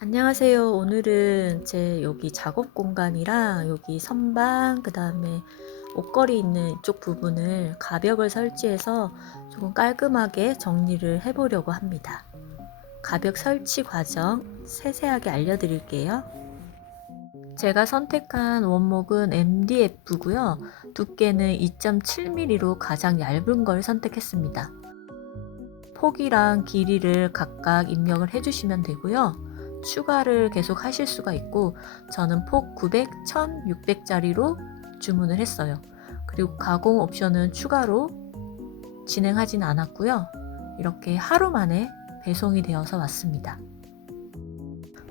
안녕하세요. 오늘은 제 여기 작업 공간이랑 여기 선반, 그 다음에 옷걸이 있는 이쪽 부분을 가벽을 설치해서 조금 깔끔하게 정리를 해보려고 합니다. 가벽 설치 과정 세세하게 알려드릴게요. 제가 선택한 원목은 MDF고요. 두께는 2.7mm로 가장 얇은 걸 선택했습니다. 폭이랑 길이를 각각 입력을 해주시면 되고요. 추가를 계속 하실 수가 있고, 저는 폭 900, 1600짜리로 주문을 했어요. 그리고 가공 옵션은 추가로 진행하진 않았고요. 이렇게 하루 만에 배송이 되어서 왔습니다.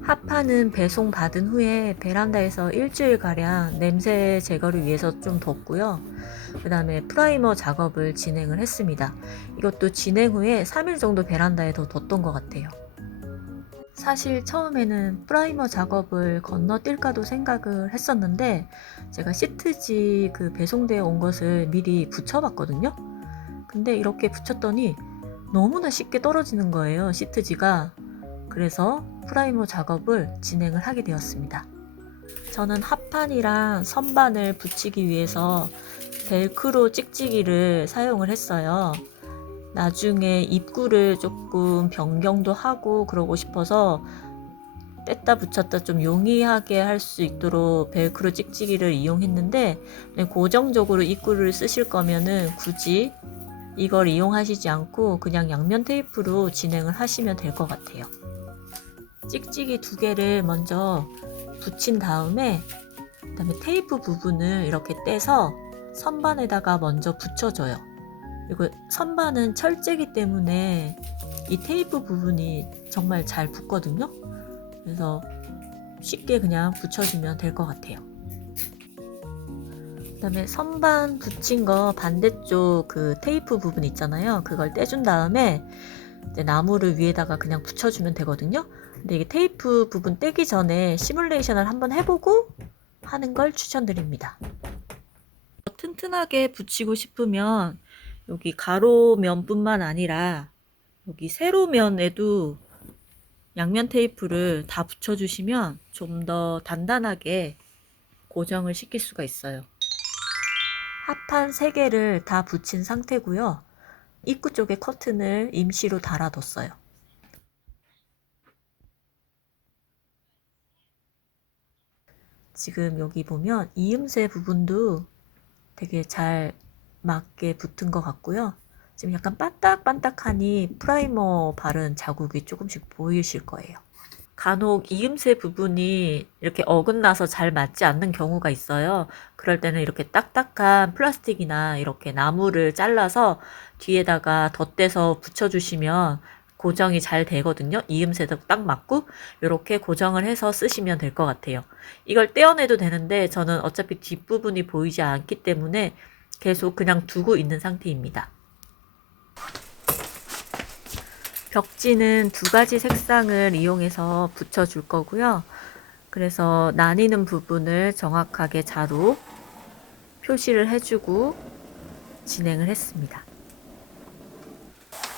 합판은 배송 받은 후에 베란다에서 일주일가량 냄새 제거를 위해서 좀 뒀고요. 그 다음에 프라이머 작업을 진행을 했습니다. 이것도 진행 후에 3일 정도 베란다에 더 뒀던 것 같아요. 사실 처음에는 프라이머 작업을 건너뛸까도 생각을 했었는데, 제가 시트지 그 배송되어 온 것을 미리 붙여봤거든요. 근데 이렇게 붙였더니 너무나 쉽게 떨어지는 거예요, 시트지가. 그래서 프라이머 작업을 진행을 하게 되었습니다. 저는 합판이랑 선반을 붙이기 위해서 벨크로 찍찍이를 사용을 했어요. 나중에 입구를 조금 변경도 하고 그러고 싶어서 뗐다 붙였다 좀 용이하게 할 수 있도록 벨크로 찍찍이를 이용했는데, 고정적으로 입구를 쓰실 거면은 굳이 이걸 이용하시지 않고 그냥 양면 테이프로 진행을 하시면 될 것 같아요. 찍찍이 2개를 먼저 붙인 다음에 그다음에 테이프 부분을 이렇게 떼서 선반에다가 먼저 붙여줘요. 그리고 선반은 철제기 때문에 이 테이프 부분이 정말 잘 붙거든요. 그래서 쉽게 그냥 붙여주면 될 것 같아요. 그다음에 선반 붙인 거 반대쪽 그 테이프 부분 있잖아요. 그걸 떼준 다음에 이제 나무를 위에다가 그냥 붙여주면 되거든요. 근데 이게 테이프 부분 떼기 전에 시뮬레이션을 한번 해보고 하는 걸 추천드립니다. 튼튼하게 붙이고 싶으면 여기 가로면뿐만 아니라 여기 세로면에도 양면 테이프를 다 붙여주시면 좀 더 단단하게 고정을 시킬 수가 있어요. 합판 3개를 다 붙인 상태고요. 입구 쪽에 커튼을 임시로 달아뒀어요. 지금 여기 보면 이음새 부분도 되게 잘 맞게 붙은 것 같고요. 지금 약간 반딱반딱하니 프라이머 바른 자국이 조금씩 보이실 거예요. 간혹 이음새 부분이 이렇게 어긋나서 잘 맞지 않는 경우가 있어요. 그럴 때는 이렇게 딱딱한 플라스틱이나 이렇게 나무를 잘라서 뒤에다가 덧대서 붙여주시면 고정이 잘 되거든요. 이음새도 딱 맞고 이렇게 고정을 해서 쓰시면 될 것 같아요. 이걸 떼어내도 되는데 저는 어차피 뒷부분이 보이지 않기 때문에 계속 그냥 두고 있는 상태입니다. 벽지는 2가지 색상을 이용해서 붙여줄 거고요. 그래서 나뉘는 부분을 정확하게 자로 표시를 해주고 진행을 했습니다.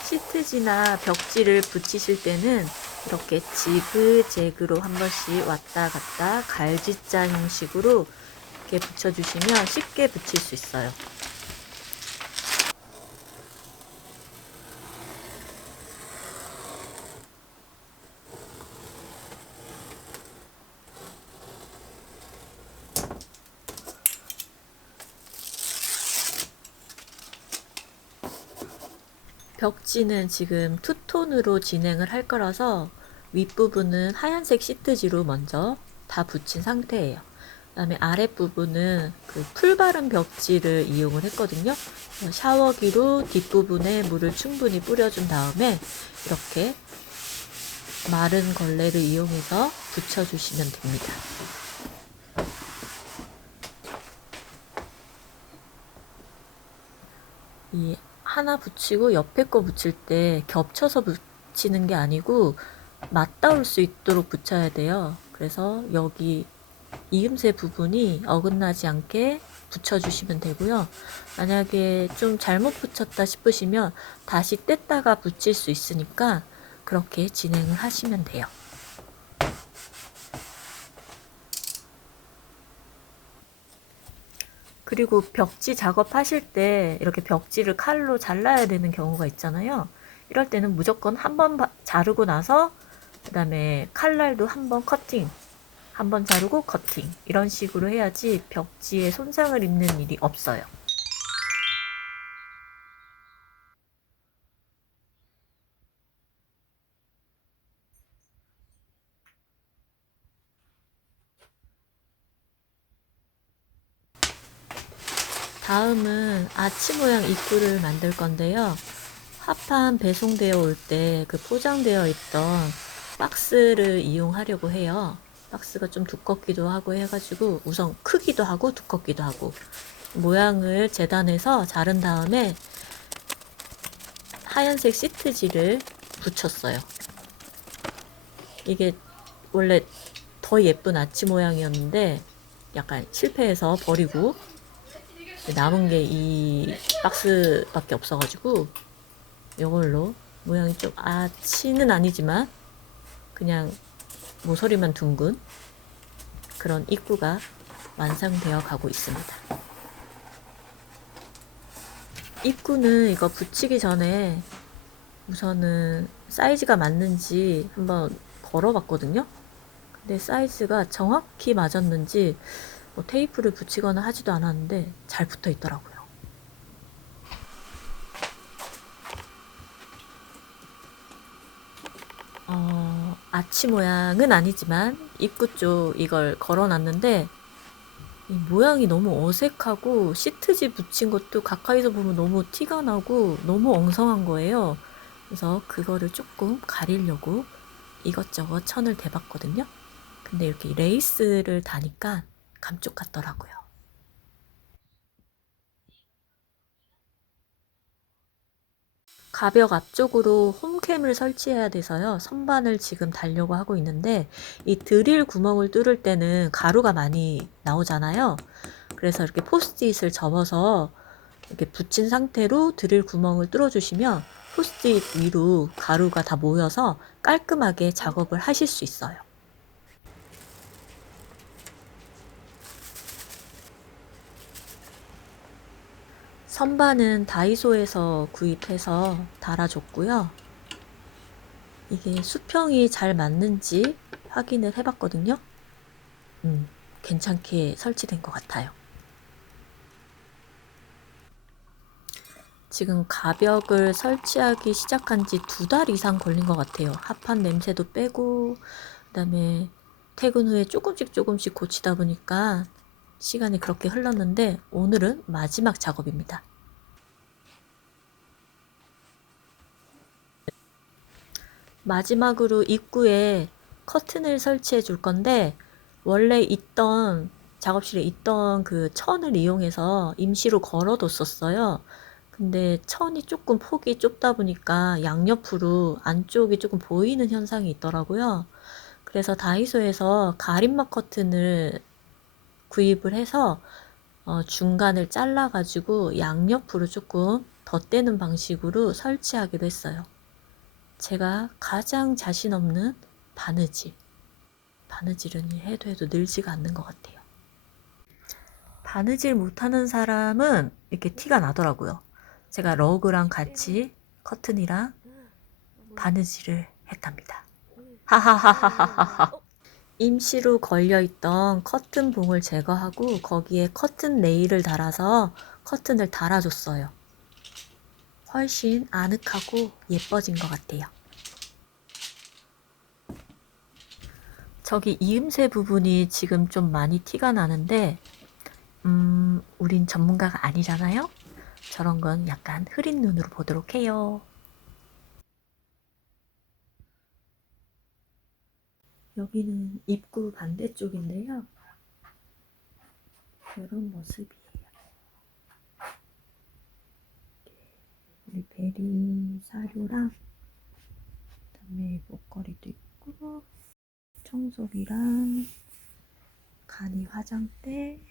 시트지나 벽지를 붙이실 때는 이렇게 지그재그로 한 번씩 왔다 갔다 갈지자 형식으로 이렇게 붙여주시면 쉽게 붙일 수 있어요. 벽지는 지금 투톤으로 진행을 할 거라서 윗부분은 하얀색 시트지로 먼저 다 붙인 상태예요. 그 다음에 아랫부분은 그 풀바른 벽지를 이용을 했거든요. 샤워기로 뒷부분에 물을 충분히 뿌려준 다음에 이렇게 마른 걸레를 이용해서 붙여주시면 됩니다. 이 하나 붙이고 옆에 거 붙일 때 겹쳐서 붙이는 게 아니고 맞닿을 수 있도록 붙여야 돼요. 그래서 여기 이음새 부분이 어긋나지 않게 붙여주시면 되고요. 만약에 좀 잘못 붙였다 싶으시면 다시 뗐다가 붙일 수 있으니까 그렇게 진행을 하시면 돼요. 그리고 벽지 작업하실 때 이렇게 벽지를 칼로 잘라야 되는 경우가 있잖아요. 이럴 때는 무조건 한 번 자르고 나서 그 다음에 칼날도 한 번 커팅, 한 번 자르고 커팅, 이런 식으로 해야지 벽지에 손상을 입는 일이 없어요. 다음은 아치 모양 입구를 만들 건데요. 합판 배송되어 올 때 그 포장되어 있던 박스를 이용하려고 해요. 박스가 좀 두껍기도 하고 해가지고 우선 크기도 하고 두껍기도 하고, 모양을 재단해서 자른 다음에 하얀색 시트지를 붙였어요. 이게 원래 더 예쁜 아치 모양이었는데 약간 실패해서 버리고 남은 게 이 박스밖에 없어가지고 이걸로 모양이 좀 아치는 아니지만 그냥 모서리만 둥근 그런 입구가 완성되어 가고 있습니다. 입구는 이거 붙이기 전에 우선은 사이즈가 맞는지 한번 걸어봤거든요. 근데 사이즈가 정확히 맞았는지 뭐 테이프를 붙이거나 하지도 않았는데 잘 붙어 있더라고요. 아치 모양은 아니지만 입구 쪽 이걸 걸어놨는데 이 모양이 너무 어색하고 시트지 붙인 것도 가까이서 보면 너무 티가 나고 너무 엉성한 거예요. 그래서 그거를 조금 가리려고 이것저것 천을 대봤거든요. 근데 이렇게 레이스를 다니까 감쪽 같더라고요. 가벽 앞쪽으로 홈캠을 설치해야 돼서요. 선반을 지금 달려고 하고 있는데 이 드릴 구멍을 뚫을 때는 가루가 많이 나오잖아요. 그래서 이렇게 포스트잇을 접어서 이렇게 붙인 상태로 드릴 구멍을 뚫어주시면 포스트잇 위로 가루가 다 모여서 깔끔하게 작업을 하실 수 있어요. 선반은 다이소에서 구입해서 달아줬고요. 이게 수평이 잘 맞는지 확인을 해봤거든요. 괜찮게 설치된 것 같아요. 지금 가벽을 설치하기 시작한 지 2달 이상 걸린 것 같아요. 합판 냄새도 빼고 그다음에 퇴근 후에 조금씩 고치다 보니까 시간이 그렇게 흘렀는데 오늘은 마지막 작업입니다. 마지막으로 입구에 커튼을 설치해 줄 건데 원래 있던 작업실에 있던 그 천을 이용해서 임시로 걸어뒀었어요. 근데 천이 조금 폭이 좁다 보니까 양옆으로 안쪽이 조금 보이는 현상이 있더라고요. 그래서 다이소에서 가림막 커튼을 구입을 해서 중간을 잘라 가지고 양옆으로 조금 덧대는 방식으로 설치하기로 했어요. 제가 가장 자신 없는 바느질. 바느질은 해도 늘지가 않는 것 같아요. 바느질 못하는 사람은 이렇게 티가 나더라고요. 제가 러그랑 같이 커튼이랑 바느질을 했답니다. 하하하하하하. 임시로 걸려있던 커튼 봉을 제거하고 거기에 커튼 레일을 달아서 커튼을 달아줬어요. 훨씬 아늑하고 예뻐진 것 같아요. 저기 이음새 부분이 지금 좀 많이 티가 나는데 우린 전문가가 아니잖아요. 저런 건 약간 흐린 눈으로 보도록 해요. 여기는 입구 반대쪽인데요. 이런 모습이에요. 우리 베리 사료랑 그다음에 목걸이도 있고 청소기랑 간이 화장대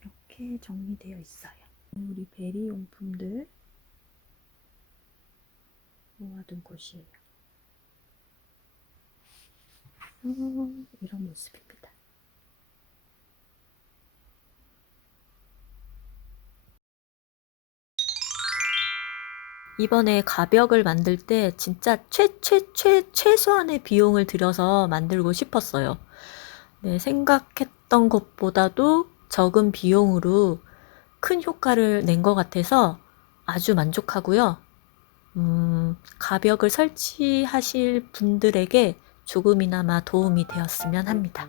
이렇게 정리되어 있어요. 우리 베리 용품들 모아둔 곳이에요. 이런 모습입니다. 이번에 가벽을 만들 때 진짜 최소한의 비용을 들여서 만들고 싶었어요. 네, 생각했던 것보다도 적은 비용으로 큰 효과를 낸 것 같아서 아주 만족하고요. 가벽을 설치하실 분들에게 조금이나마 도움이 되었으면 합니다.